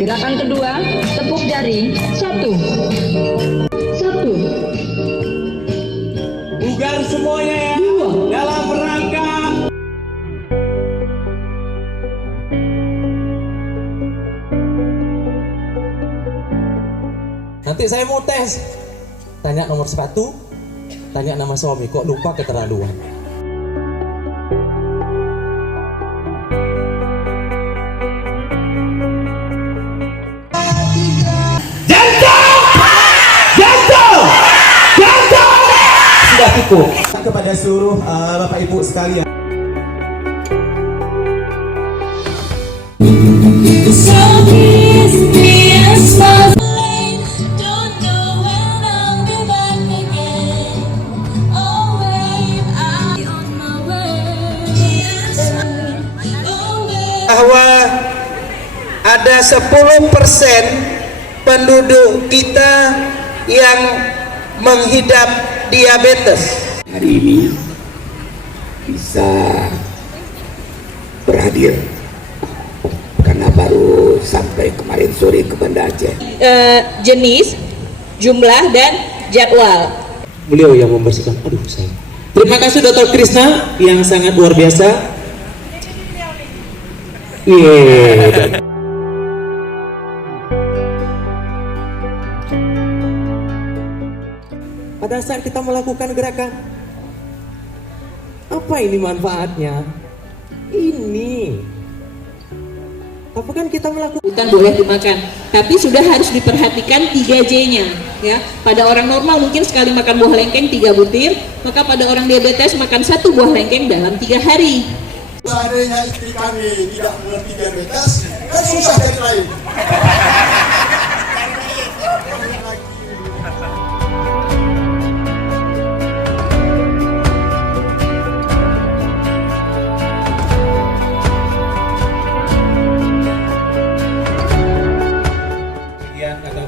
Gerakan kedua, tepuk jari. 1. 1. Bugar semuanya ya. 2. Dalam rangka. Nanti saya mau tes. Tanya nomor 1, tanya nama suami, kok lupa keterlaluan. Sudah cukup. Kepada seluruh Bapak Ibu sekalian. Bahwa ada 10% penduduk kita yang menghidap diabetes. Hari ini bisa berhadir karena baru sampai kemarin sore ke Banda Aceh. Jenis, jumlah, dan jadwal. Beliau yang membersihkan. Aduh saya. Terima kasih Dr. Krisna yang sangat luar biasa. Yeah. Pada saat kita melakukan gerakan, apa ini manfaatnya? Ini. Apa kan kita melakukan? Bukan boleh dimakan, tapi sudah harus diperhatikan 3J-nya. Ya, pada orang normal mungkin sekali makan buah lengkeng 3 butir, maka pada orang diabetes makan 1 buah lengkeng dalam 3 hari. Seandainya istri kami tidak mengerti diabetes, kan susah jadi lain. Atau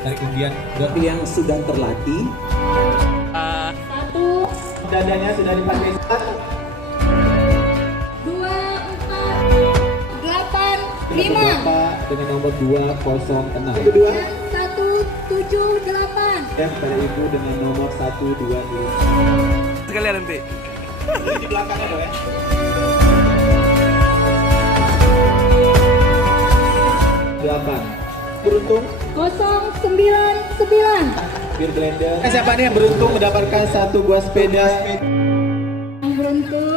tarik undian buat yang sudah terlatih. 1, Dadanya sudah dipakai. 2, 4, 8, 5. Dengan nomor 206. Dan 178. Dan pada ibu dengan nomor 120. Sekalian nanti. Di belakangnya dong ya. Beruntung 099. Beer Blender. Siapa nih yang beruntung mendapatkan 1 buah sepeda? Yang beruntung